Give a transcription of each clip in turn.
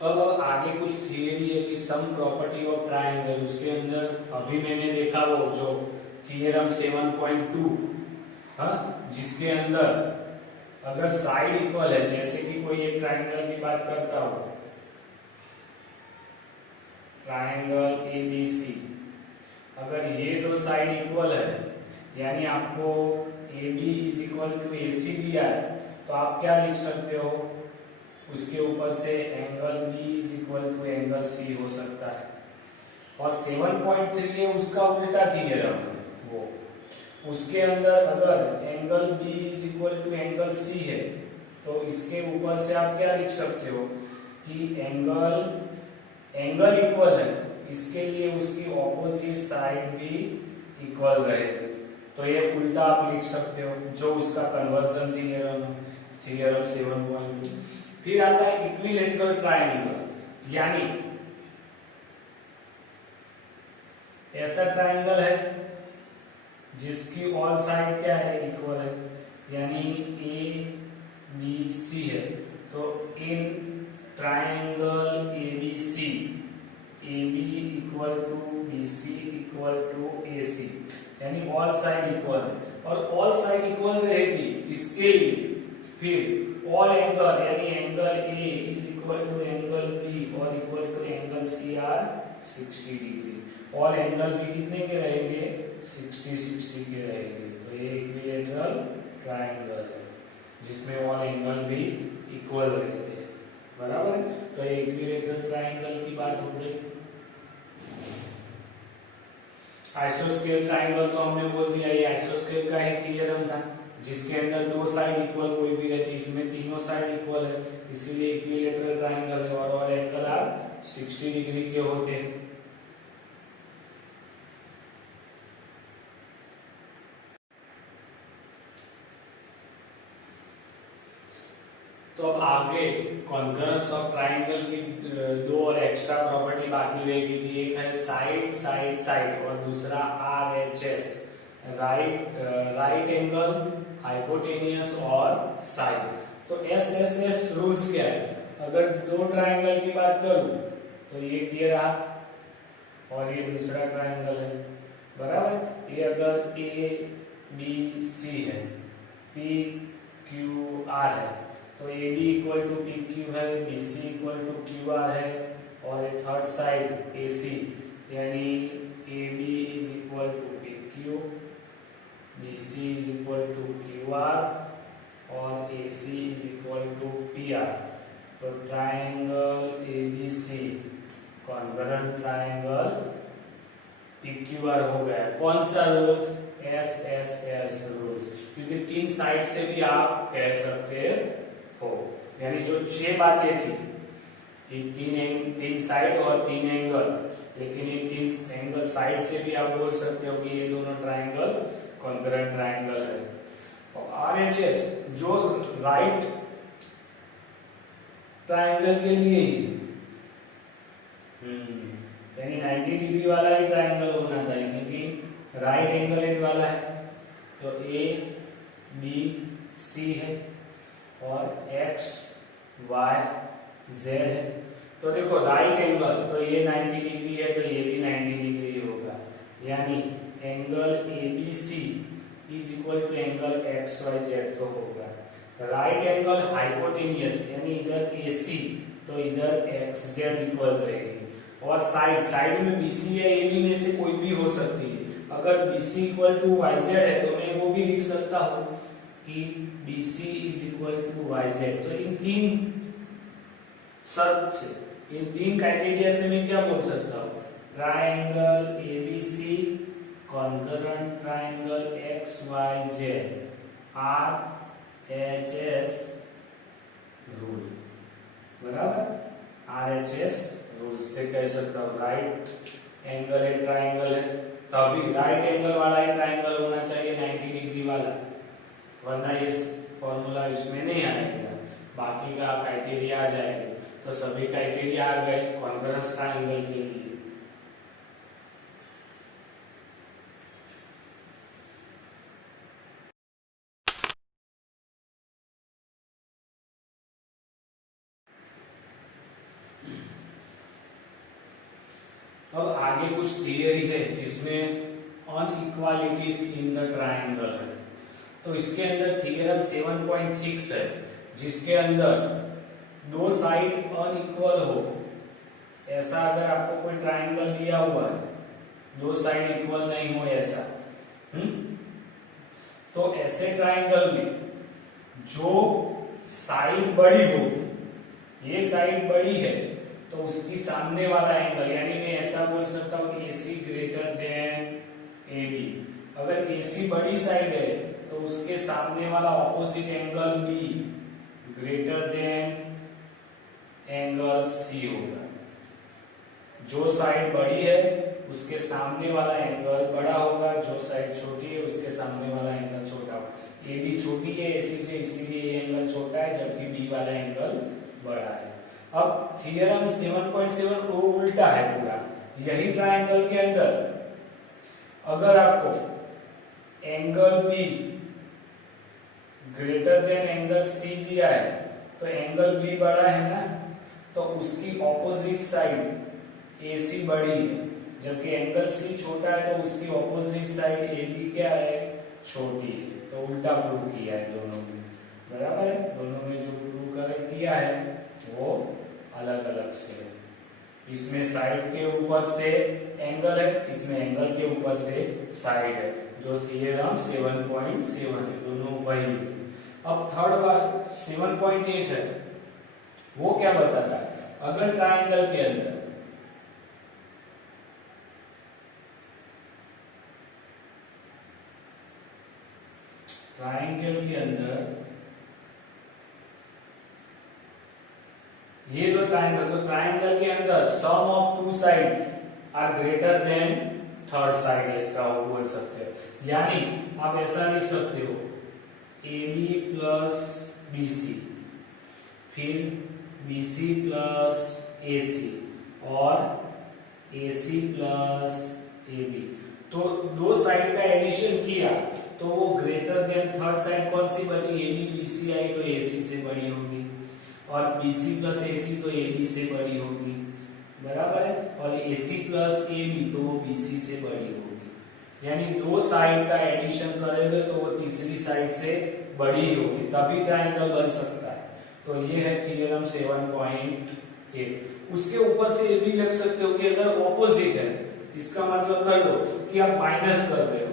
अब आगे कुछ थियरी है कि सम प्रॉपर्टी ऑफ ट्रायंगल, उसके अंदर अभी मैंने देखा वो जो थियरम 7.2, हाँ, जिसके अंदर अगर साइड इक्वल है, जैसे कि कोई एक ट्रायंगल की बात करता हो, ट्रायंगल एबीसी, अगर ये दो साइड इक्वल है, यानी आपको AB is equal to AC दिया है, तो आप क्या लिख सकते हो, उसके ऊपर से angle B is equal to angle C हो सकता है। और 7.3 है उसका उल्टा थियरम है वो, उसके अंदर अगर angle B is equal to angle C है, तो इसके ऊपर से आप क्या लिख सकते हो कि एंगल इक्वल है, इसके लिए उसकी ऑपोजिट साइड भी इक्वल रहेगी, तो ये उल्टा आप लिख सकते हो, जो उसका कन्वर्जन थियरम 7.2। फिर आता है इक्विलेटरल ट्रायंगल, यानी ऐसा ट्रायंगल है जिसकी ऑल साइड क्या है, इक्वल है, यानी ABC है, तो in triangle ABC AB equal to BC equal to AC, यानी ऑल साइड इक्वल है, और ऑल साइड इक्वल रहेगी इसके लिए फिर ऑल एंगल, यानी angle A is equal to angle B और equal to angle C are 60 degree. All angle भी कितने के रहेंगे, 60 के रहेंगे, तो ये इक्विलेटरल ट्रायंगल है जिसमें ऑल एंगल भी इक्वल रहते हैं, बराबर है। तो ये इक्विलेटरल ट्रायंगल की बात हो गई। आइसोस्केल ट्रायंगल तो हमने बोल दिया, ये आइसोस्केल का ही थियरम था, जिसके अंदर दो साइड इक्वल कोई भी रहती है, इसमें तीनों साइड इक्वल है, इसीलिए इक्विलेटरल ट्रायंगल है, और ऑल एंगल आर 60 डिग्री के होते हैं। तो अब आगे कॉन्करेंस ऑफ ट्रायंगल की दो और एक्स्ट्रा प्रॉपर्टी बाकी रहेगी थी, एक है साइड साइड साइड और दूसरा RHS, राइट एंगल, हाइपोटेनियस और साइड। तो SSS रूल्स क्या है, अगर दो ट्रायंगल की बात करूं तो ये रहा और ये दूसरा ट्रायंगल है, बराबर। ये अगर ABC है, PQR है, तो AB इक्वल टू PQ है, BC इक्वल टू QR है, और ये थर्ड साइड AC, यानी AB is equal to PQ, BC is equal to QR और AC is equal to PR। तो triangle ABC concurrent triangle PQR हो गया। कौन सा रूल्स, SSS रूल्स, क्योंकि तीन साइड से भी आप कह सकते हो, यानी जो 6 बातें थी कि तीन साइड और 3 एंगल, लेकिन ये 3 एंगल साइड से भी आप बोल सकते हो कि ये दोनों ट्रायंगल कॉन्करेंट ट्रायंगल है। और RHS जो राइट ट्रायंगल के लिए यानी 90 डिग्री वाला ही ट्रायंगल होना चाहिए, क्योंकि राइट एंगल वाला है, तो ABC है और XYZ है। तो देखो राइट एंगल, तो ये 90 डिग्री है, तो ये भी 90 डिग्री होगा, यानी angle ABC is equal to angle XYZ तो होगा। राइट एंगल हाइपोटेनियस, यानी इधर AC तो इधर XZ इक्वल रहेगी, और साइड में BC या AB में से कोई भी हो सकती है। अगर BC इक्वल टू YZ है तो मैं वो भी लिख सकता हूं कि BC is equal to YZ। तो इन तीन शर्त से, इन तीन क्राइटेरिया से मैं क्या बोल सकता हूँ, triangle ABC concurrent triangle XYZ RHS rule, बराबर। RHS रूल्स से कह सकता हूँ राइट एंगल है ट्रायंगल है, तभी राइट एंगल वाला ही ट्रायंगल होना चाहिए 90 डिग्री वाला, वरना ये फॉर्मूला इसमें नहीं आएगा, बाकी का क्राइटेरिया आ जाएगा। तो सभी क्राइटेरिया आ गए कॉन्करेंस ट्रायंगल के लिए। अब आगे कुछ थियरी है जिसमें अनइक्वालिटीज इन द ट्रायंगल है। तो इसके अंदर थ्योरम 7.6 है जिसके अंदर दो साइड अनइक्वल हो, ऐसा अगर आपको कोई ट्रायंगल दिया हुआ है, दो साइड इक्वल नहीं हो ऐसा, तो ऐसे ट्रायंगल में जो साइड बड़ी होगी, ये साइड बड़ी है तो उसकी सामने वाला एंगल, यानी मैं ऐसा बोल सकता हूं AC ग्रेटर देन AB। अगर AC बड़ी साइड है तो उसके सामने वाला opposite angle B greater than angle C होगा। जो साइड बड़ी है उसके सामने वाला एंगल बड़ा होगा, जो साइड छोटी है उसके सामने वाला एंगल छोटा होगा। AB छोटी है AC से, इसीलिए ये एंगल छोटा है, जबकि B वाला एंगल बड़ा है। अब थ्योरम 7.7 को उल्टा है पूरा। यही ट्रायंगल के अंदर अगर आपको angle B greater than angle C दिया है तो एंगल B बड़ा है ना, तो उसकी ऑपोजिट साइड AC बड़ी है, जबकि एंगल C छोटा है तो उसकी ऑपोजिट साइड AB क्या है, छोटी है। तो उल्टा प्रूव किया है दोनों में, बराबर है। दोनों में जो प्रूव किया है वो अलग अलग से है। इसमें साइड के ऊपर से एंगल है, इसमें एंगल के ऊपर से साइड है, जो थ्योरम 7.7 है, दोनों वही। अब थर्ड बार 7.8 है, वो क्या बताता है, अगर ट्रायंगल के अंदर ये दो ट्रायंगल, तो ट्रायंगल के अंदर sum of two side are greater than third side, इसका वो बोल सकते हो। यानी आप ऐसा लिख सकते हो AB प्लस BC, फिर BC प्लस AC और AC प्लस AB। तो दो साइड का एडिशन किया तो वो ग्रेटर देन थर्ड साइड कौन सी बची, AB BC आई तो AC से बड़ी होगी, और BC प्लस AC तो AB से बड़ी होगी, बराबर है। और AC प्लस AB तो वो BC से बड़ी होगी। यानी दो साइड का एडिशन करेंगे तो वो तीसरी साइड से बड़ी होगी, तभी ट्रायंगल बन सकता है। तो ये है थ्योरम 7.8। उसके ऊपर से ये भी लिख सकते हो कि अगर ऑपोजिट है, इसका मतलब कर लो कि आप माइनस कर रहे हो,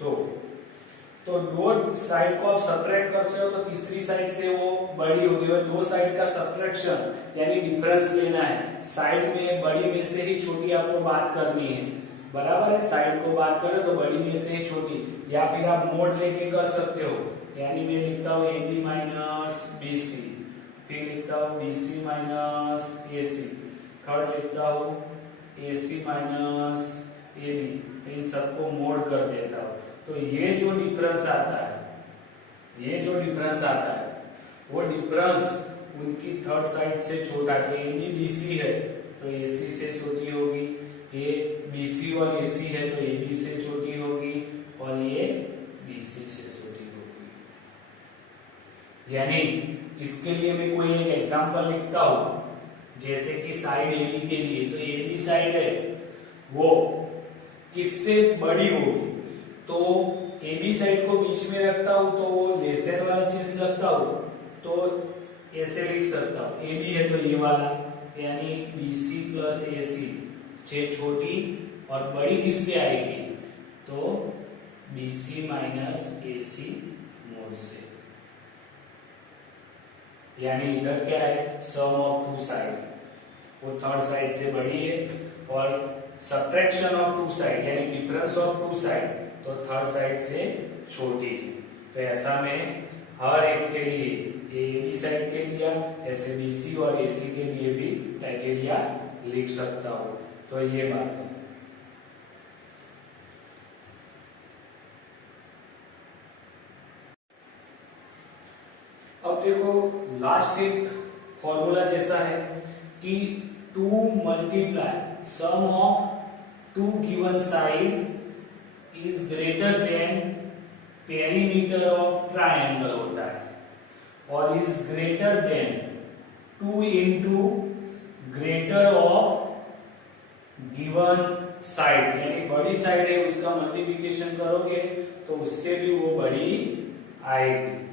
तो दो साइड को आप सब्ट्रैक्ट करते हो तो तीसरी साइड से वो बड़ी होगी। और दो साइड का सब्ट्रैक्शन यानी डिफरेंस लेना है, साइड में बड़ी में से ही छोटी आपको बात करनी है, बराबर है। साइड को बात करें तो बड़ी में से ही छोटी, या फिर आप मोड लेके कर सकते हो। यानी मैं लिखता हूँ AB माइनस BC, फिर लिखता हूँ BC माइनस AC, थर्ड लिखता हूँ AC माइनस AB, तो इन सबको मोड कर देता हूँ। तो ये जो डिफरेंस आता है, वो डिफरेंस उनकी थर्ड साइड से छोटा, तो AB BC है तो AC से छोटी होगी, ये BC और AC है तो AB से छोटी होगी, और ये BC से छोटी होगी। यानी इसके लिए मैं कोई एक एग्जांपल लिखता हूं, जैसे कि साइड AB के लिए, तो AB साइड है वो किससे बड़ी होगी, तो AB साइड को बीच में रखता हूं तो वो लेस देन वाला चीज रखता हूं, तो ऐसे लिख सकता हूं AB है तो ये वाला, यानी BC प्लस AC से छोटी और बड़ी किससे आएगी, तो BC माइनस AC मोड से। यानी इधर क्या है, सम ऑफ टू साइड, वो थर्ड साइड से बड़ी है, और सब्ट्रैक्शन ऑफ टू साइड यानी डिफरेंस ऑफ टू साइड तो थर्ड साइड से छोटी। तो ऐसा में हर एक के लिए AB साइड के लिए ऐसे BC और AC के लिए भी क्राइटेरिया लिख सकता हूं। तो ये बात है। अब देखो लास्ट एक फॉर्मूला जैसा है कि two multiply sum of two given side is greater than perimeter of triangle होता है, और is greater than 2 into greater of given side यानी बड़ी साइड है उसका मल्टीप्लिकेशन करोगे तो उससे भी वो बड़ी आएगी।